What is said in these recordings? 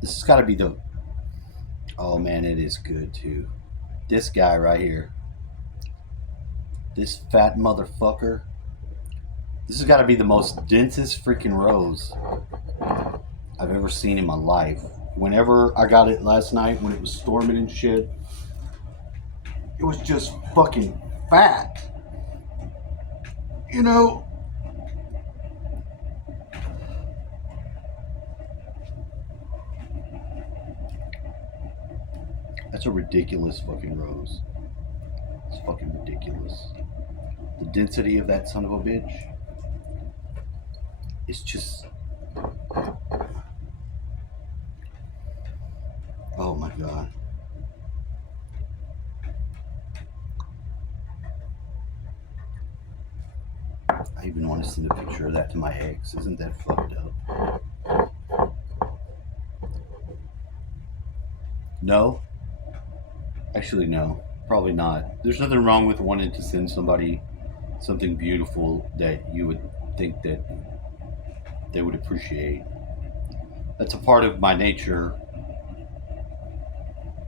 This has got to be the. Oh man, it is good too. This guy right here, this fat motherfucker. This has got to be the most densest freaking rose I've ever seen in my life. Whenever I got it last night, when it was storming and shit, it was just fucking fat. You know, that's a ridiculous fucking rose. It's fucking ridiculous. The density of that son of a bitch is just. Oh my god. I even want to send a picture of that to my ex. Isn't that fucked up? No? Actually, no. Probably not. There's nothing wrong with wanting to send somebody something beautiful that you would think that they would appreciate. That's a part of my nature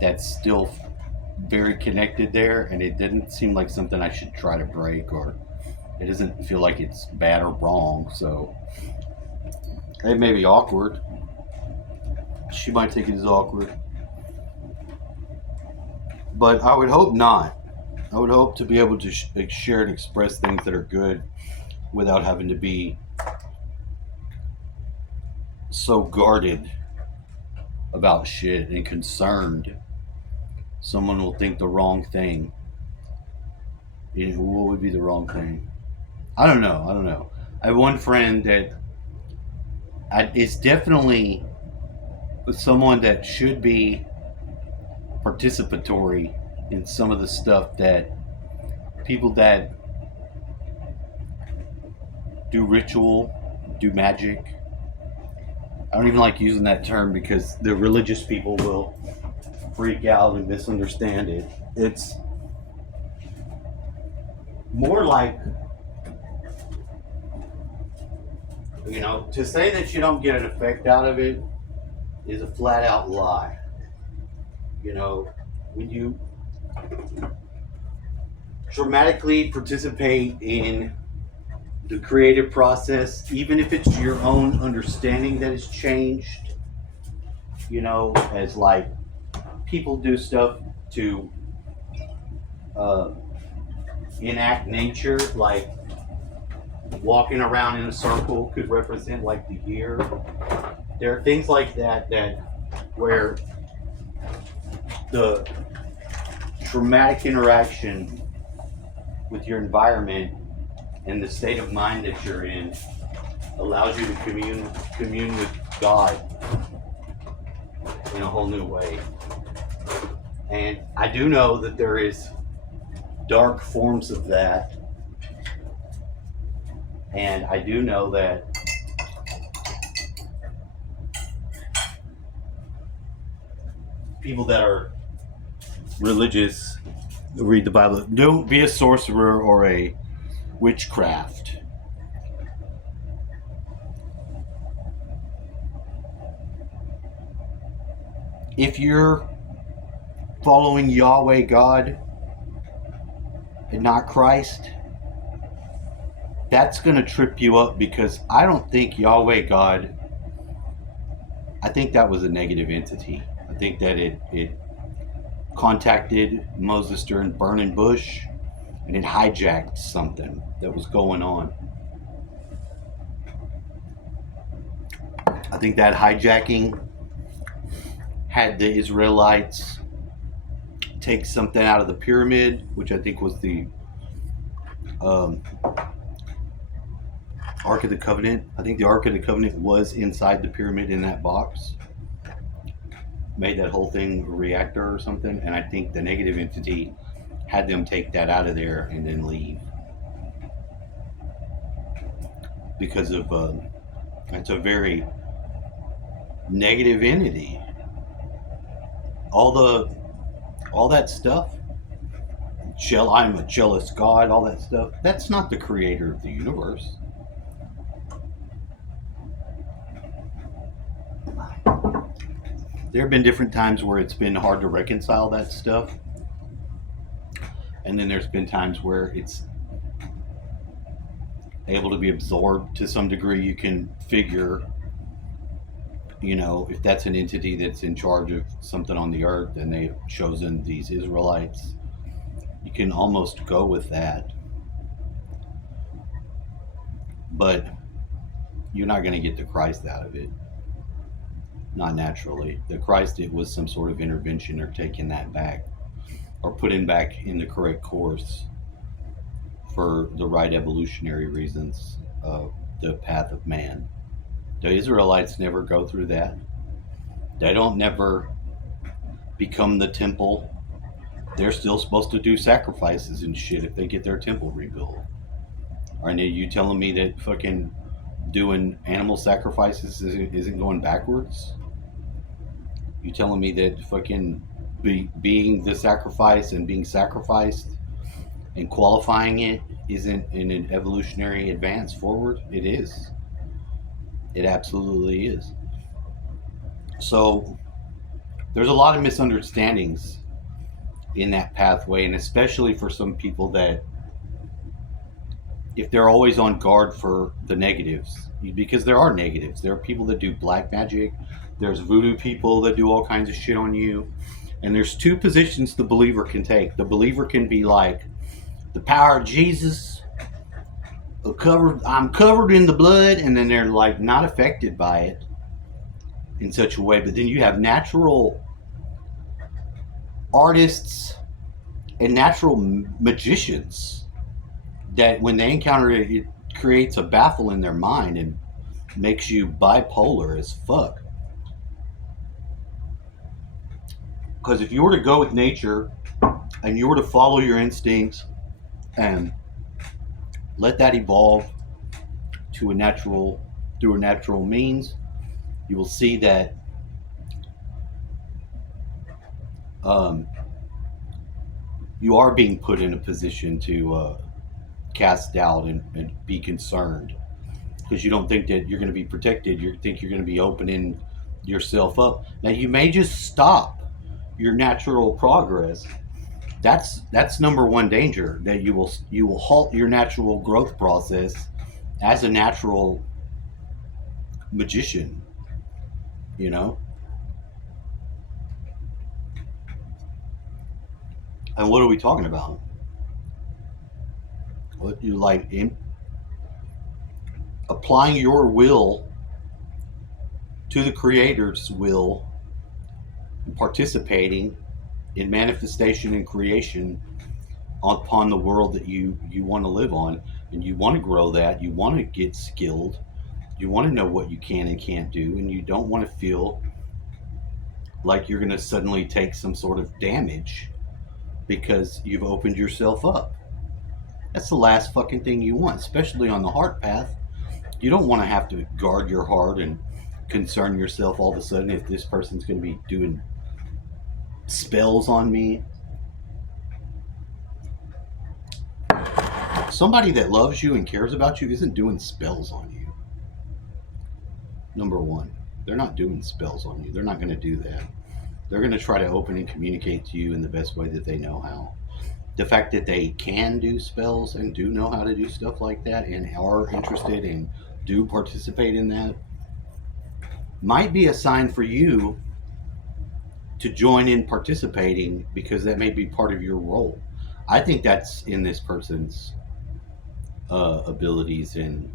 that's still very connected there, and it didn't seem like something I should try to break, or it doesn't feel like it's bad or wrong. So it may be awkward. She might think it is awkward, but I would hope not. I would hope to be able to share and express things that are good without having to be so guarded about shit and concerned someone will think the wrong thing. What would be the wrong thing? I don't know. I don't know. I have one friend that is definitely someone that should be participatory in some of the stuff that people that do ritual, do magic. I don't even like using that term because the religious people will freak out and misunderstand it. It's more like, to say that you don't get an effect out of it is a flat out lie. When you dramatically participate in the creative process, even if it's your own understanding that has changed, as like people do stuff to uh, enact nature, like walking around in a circle could represent like the year. There are things like that where the traumatic interaction with your environment and the state of mind that you're in allows you to commune with God in a whole new way. And I do know that there is dark forms of that. And I do know that people that are religious read the Bible. Don't be a sorcerer or a witchcraft. If you're following Yahweh God and not Christ, that's going to trip you up, because I don't think Yahweh God, I think that was a negative entity. I think that it contacted Moses during burning bush, and it hijacked something that was going on. I think that hijacking had the Israelites take something out of the pyramid, which I think was the Ark of the Covenant. I think the Ark of the Covenant was inside the pyramid in that box. Made that whole thing a reactor or something, and I think the negative entity had them take that out of there and then leave. Because of it's a very negative entity. All that stuff. I'm a jealous God, all that stuff. That's not the creator of the universe. There have been different times where it's been hard to reconcile that stuff. And then there's been times where it's able to be absorbed to some degree. You can figure, if that's an entity that's in charge of something on the earth and they've chosen these Israelites, you can almost go with that. But you're not going to get the Christ out of it. Not naturally. The Christ, it was some sort of intervention or taking that back or putting back in the correct course for the right evolutionary reasons of the path of man. The Israelites never go through that. They don't never become the temple. They're still supposed to do sacrifices and shit if they get their temple rebuilt. Are you telling me that fucking doing animal sacrifices isn't going backwards? You telling me that fucking being the sacrifice and being sacrificed and qualifying it isn't an evolutionary advance forward? It is. It absolutely is. So there's a lot of misunderstandings in that pathway, and especially for some people that, if they're always on guard for the negatives, because there are negatives. There are people that do black magic. There's voodoo people that do all kinds of shit on you. And there's two positions the believer can take. The believer can be like, the power of Jesus, I'm covered in the blood, and then they're like not affected by it in such a way. But then you have natural artists and natural magicians that when they encounter it, it creates a baffle in their mind and makes you bipolar as fuck. Because if you were to go with nature and you were to follow your instincts and let that evolve through a natural means, you will see that you are being put in a position to cast doubt and be concerned, because you don't think that you're going to be protected. You think you're going to be opening yourself up. Now you may just stop your natural progress. That's number one danger, that you will halt your natural growth process as a natural magician, And what are we talking about? What you like applying your will to the Creator's will, and participating in manifestation and creation upon the world that you want to live on, and you want to grow that, you want to get skilled, you want to know what you can and can't do, and you don't want to feel like you're going to suddenly take some sort of damage because you've opened yourself up. That's the last fucking thing you want, especially on the heart path. You don't want to have to guard your heart and concern yourself all of a sudden if this person's going to be doing spells on me. Somebody that loves you and cares about you isn't doing spells on you. Number one, they're not doing spells on you. They're not going to do that. They're going to try to open and communicate to you in the best way that they know how. The fact that they can do spells and do know how to do stuff like that and are interested and do participate in that might be a sign for you to join in participating, because that may be part of your role. I think that's in this person's abilities and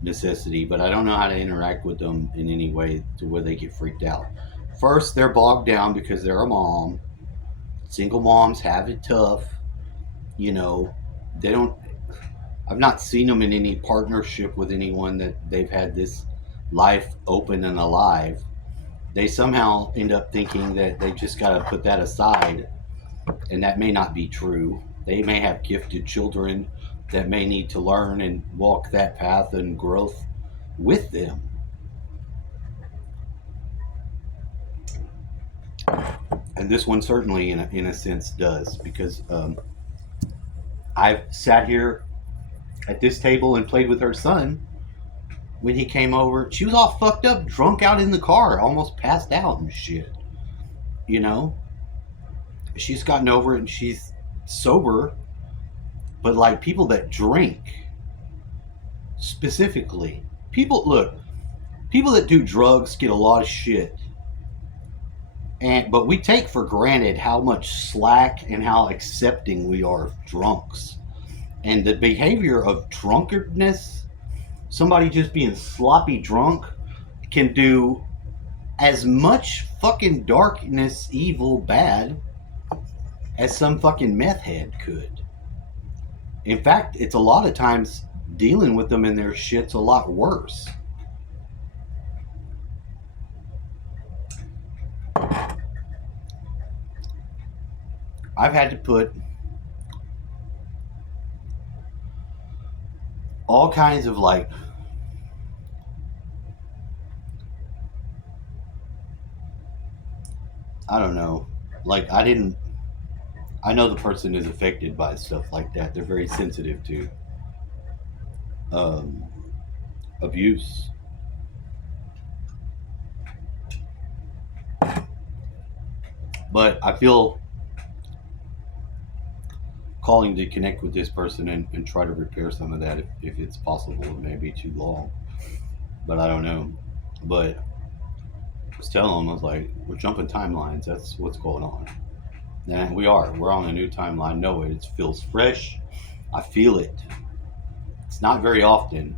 necessity, but I don't know how to interact with them in any way to where they get freaked out. First, they're bogged down because they're a mom. Single moms have it tough. They don't, I've not seen them in any partnership with anyone that they've had this life open and alive. They somehow end up thinking that they just got to put that aside, and that may not be true. They may have gifted children that may need to learn and walk that path and growth with them. And this one certainly, in a sense, does, because I've sat here at this table and played with her son when he came over. She was all fucked up, drunk out in the car, almost passed out and shit. You know, she's gotten over it and she's sober. But like people that drink, specifically, people that do drugs get a lot of shit. But we take for granted how much slack and how accepting we are of drunks. And the behavior of drunkenness, somebody just being sloppy drunk, can do as much fucking darkness, evil, bad as some fucking meth head could. In fact, it's a lot of times dealing with them in their shit's a lot worse. I've had to put all kinds of like I don't know. Like I know the person is affected by stuff like that. They're very sensitive to um, abuse. But I feel calling to connect with this person and try to repair some of that if it's possible. It may be too long, but I don't know. But I was telling them, I was like, we're jumping timelines. That's what's going on. And we are. We're on a new timeline. No, it feels fresh. I feel it. It's not very often.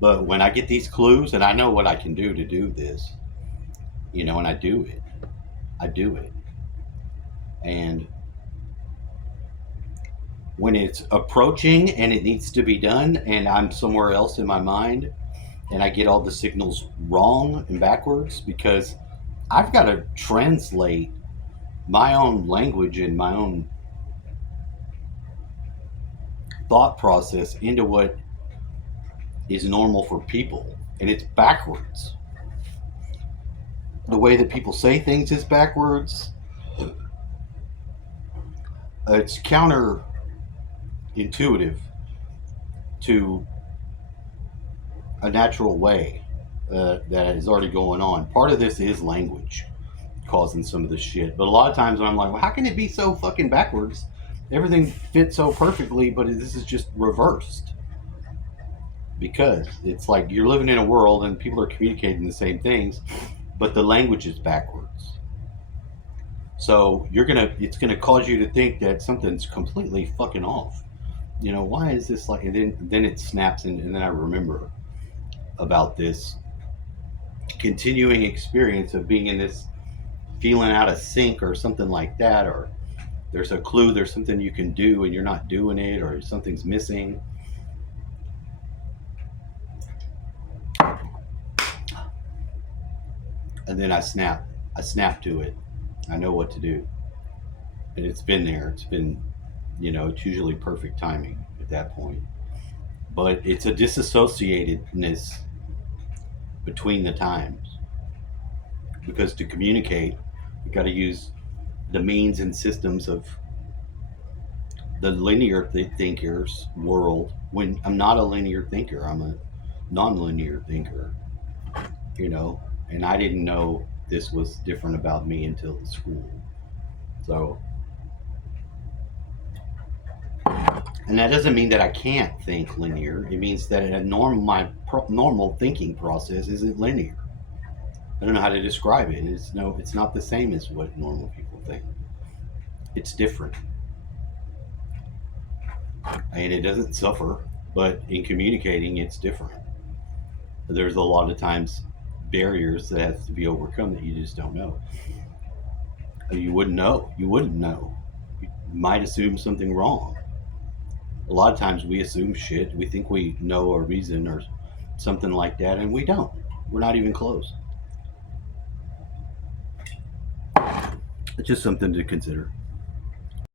But when I get these clues and I know what I can do to do this, and I do it. I do it. And when it's approaching and it needs to be done and I'm somewhere else in my mind and I get all the signals wrong and backwards because I've got to translate my own language and my own thought process into what is normal for people. And it's backwards. The way that people say things is backwards. It's counterintuitive to a natural way that is already going on. Part of this is language causing some of this shit. But a lot of times when I'm like, well, how can it be so fucking backwards? Everything fits so perfectly, but this is just reversed. Because it's like you're living in a world and people are communicating the same things, but the language is backwards. So it's gonna cause you to think that something's completely fucking off. Why is this like? And then it snaps, and then I remember about this continuing experience of being in this feeling out of sync or something like that, or there's a clue, there's something you can do and you're not doing it, or something's missing. And then I snap to it. I know what to do. And it's been there. It's been, it's usually perfect timing at that point. But it's a disassociatedness between the times. Because to communicate, you got to use the means and systems of the linear thinker's world. When I'm not a linear thinker, I'm a non-linear thinker, and I didn't know this was different about me until school. So, and that doesn't mean that I can't think linear. It means that my normal thinking process isn't linear. I don't know how to describe it. It's not the same as what normal people think. It's different. And it doesn't suffer, but in communicating, it's different. There's a lot of times barriers that have to be overcome that you just don't know. You wouldn't know. You might assume something wrong. A lot of times we assume shit. We think we know or reason or something like that, and we don't. We're not even close. It's just something to consider.